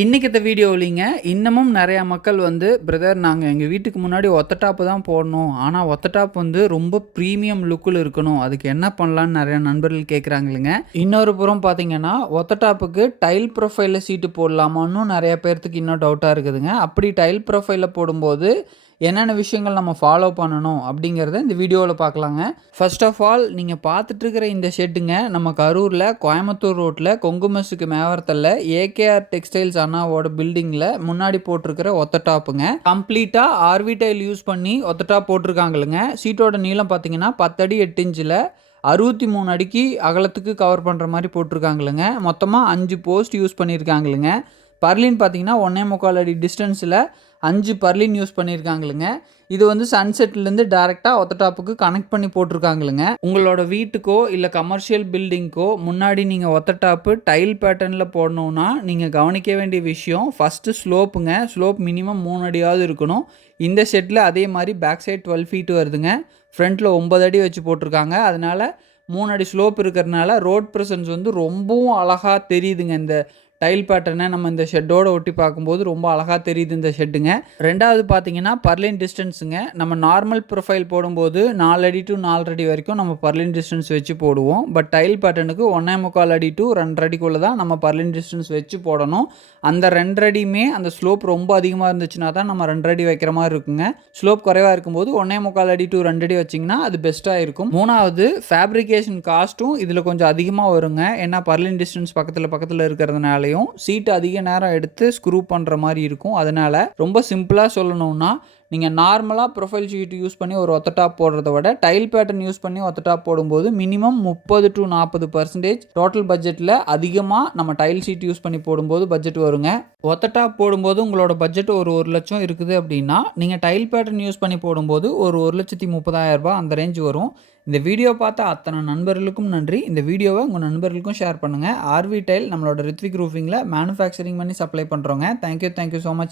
இன்றைக்கி இந்த வீடியோவிலிங்க இன்னமும் நிறையா மக்கள் வந்து பிரதர் நாங்கள் எங்கள் வீட்டுக்கு முன்னாடி ஒத்த டாப்பு தான் போடணும். ஆனால் ஒத்த டாப் வந்து ரொம்ப ப்ரீமியம் லுக்கில் இருக்கணும். அதுக்கு என்ன பண்ணலான்னு நிறையா நண்பர்கள் கேட்குறாங்களுங்க இன்னொரு புறம் பார்த்தீங்கன்னா ஒத்த டாப்புக்கு டைல் ப்ரொஃபைலில் சீட்டு போடலாமான்னு நிறையா பேர்த்துக்கு இன்னும் டவுட்டாக இருக்குதுங்க. அப்படி டைல் ப்ரொஃபைலில் போடும்போது என்னென்ன விஷயங்கள் நம்ம ஃபாலோ பண்ணணும் அப்படிங்கிறத இந்த வீடியோவில் பார்க்கலாங்க. ஃபர்ஸ்ட் ஆஃப் ஆல் நீங்கள் பார்த்துட்ருக்கிற இந்த ஷெட்டுங்க நம்ம கரூரில் கோயம்புத்தூர் ரோட்டில் கொங்குமஸுக்கு மேவரத்தில் ஏகேஆர் டெக்ஸ்டைல்ஸ் அண்ணாவோட பில்டிங்கில் முன்னாடி போட்டிருக்கிற ஒத்த டாப்புங்க. கம்ப்ளீட்டாக ஆர்வி டைல் யூஸ் பண்ணி ஒத்த டாப் போட்டிருக்காங்களுங்க. சீட்டோட நீளம் பார்த்தீங்கன்னா பத்தடி எட்டு இன்ச்சில் அறுபத்தி மூணு அடிக்கு அகலத்துக்கு கவர் பண்ணுற மாதிரி போட்டிருக்காங்களுங்க. மொத்தமாக அஞ்சு போஸ்ட் யூஸ் பண்ணியிருக்காங்களுங்க பர்லின் பார்த்தீங்கன்னா ஒன்றே முக்கால் அடி டிஸ்டன்ஸில் அஞ்சு பர்லின் யூஸ் பண்ணியிருக்காங்களுங்க. இது வந்து சன்செட்லேருந்து டேரெக்டாக ஒத்த டாப்புக்கு கனெக்ட் பண்ணி போட்டிருக்காங்களுங்க. உங்களோட வீட்டுக்கோ இல்லை கமர்ஷியல் பில்டிங்க்கோ முன்னாடி நீங்கள் ஒத்த டாப்பு டைல் பேட்டர்னில் போடணுன்னா நீங்கள் கவனிக்க வேண்டிய விஷயம் ஃபஸ்ட்டு ஸ்லோப்புங்க ஸ்லோப் மினிமம் மூணு அடியாவது இருக்கணும். இந்த செட்டில் அதே மாதிரி பேக் சைட் டுவெல் ஃபீட் வருதுங்க. ஃப்ரண்ட்டில் ஒம்பது அடி வச்சு போட்டிருக்காங்க. அதனால் மூணு அடி ஸ்லோப் இருக்கிறதுனால ரோட் ப்ரெசன்ஸ் வந்து ரொம்பவும் அழகாக தெரியுதுங்க. இந்த டைல் பேட்டர்னை நம்ம இந்த ஷெட்டோட ஒட்டி பார்க்கும்போது ரொம்ப அழகாக தெரியுது இந்த ஷெட்டுங்க. ரெண்டாவது பார்த்தீங்கன்னா பர்லின் டிஸ்டன்ஸுங்க. நம்ம நார்மல் ப்ரொஃபைல் போடும்போது நாலு அடி டு நாலு அடி வரைக்கும் நம்ம பர்லின் டிஸ்டன்ஸ் வச்சு போடுவோம். பட் டைல் பேட்டர்னுக்கு ஒன்றே முக்கால் அடி டு ரெண்டரை அடிக்குள்ளே தான் நம்ம பர்லின் டிஸ்டன்ஸ் வச்சு போடணும். அந்த ரெண்டரை அடியுமே அந்த ஸ்லோப் ரொம்ப அதிகமாக இருந்துச்சுன்னா தான் நம்ம ரெண்டரடி அடி வைக்கிற மாதிரி இருக்குங்க. ஸ்லோப் குறைவாக இருக்கும்போது ஒன்றே முக்கால் அடி டு ரெண்டடி வச்சிங்கன்னா அது பெஸ்ட்டாக இருக்கும். மூணாவது ஃபேப்ரிகேஷன் காஸ்ட்டும் இதில் கொஞ்சம் அதிகமாக வருங்க. ஏன்னா பர்லின் டிஸ்டன்ஸ் பக்கத்தில் பக்கத்தில் இருக்கிறதுனால இருக்கிறதுனாலையும் சீட்டு அதிக நேரம் எடுத்து ஸ்க்ரூ பண்ணுற மாதிரி இருக்கும். அதனால் ரொம்ப சிம்பிளாக சொல்லணும்னா நீங்கள் நார்மலாக ப்ரொஃபைல் ஷீட் யூஸ் பண்ணி ஒரு ஒத்த டாப் போடுறத விட டைல் பேட்டர்ன் யூஸ் பண்ணி ஒத்த டாப் போடும்போது மினிமம் முப்பது டு நாற்பது பர்சன்டேஜ் டோட்டல் பட்ஜெட்டில் அதிகமாக நம்ம டைல் ஷீட் யூஸ் பண்ணி போடும்போது பட்ஜெட் வருங்க. ஒத்த டாப் போடும்போது உங்களோட பட்ஜெட் ஒரு ஒரு லட்சம் இருக்குது அப்படின்னா நீங்கள் டைல் பேட்டர்ன் யூஸ் பண்ணி போடும்போது ஒரு ஒரு லட்சத்தி முப்பதாயிரரூபா அந்த ரேஞ்ச் வரும். இந்த வீடியோ பார்த்த அத்தனை நண்பர்களுக்கும் நன்றி. இந்த வீடியோவை உங்கள் நண்பர்களுக்கும் ஷேர் பண்ணுங்கள் ஆர்வி டைல் நம்மளோட ரித்விக் ரூஃபிங்கில் மேனுஃபேக்சரிங் பண்ணி சப்ளை பண்ணுறோங்க thank you thank you so much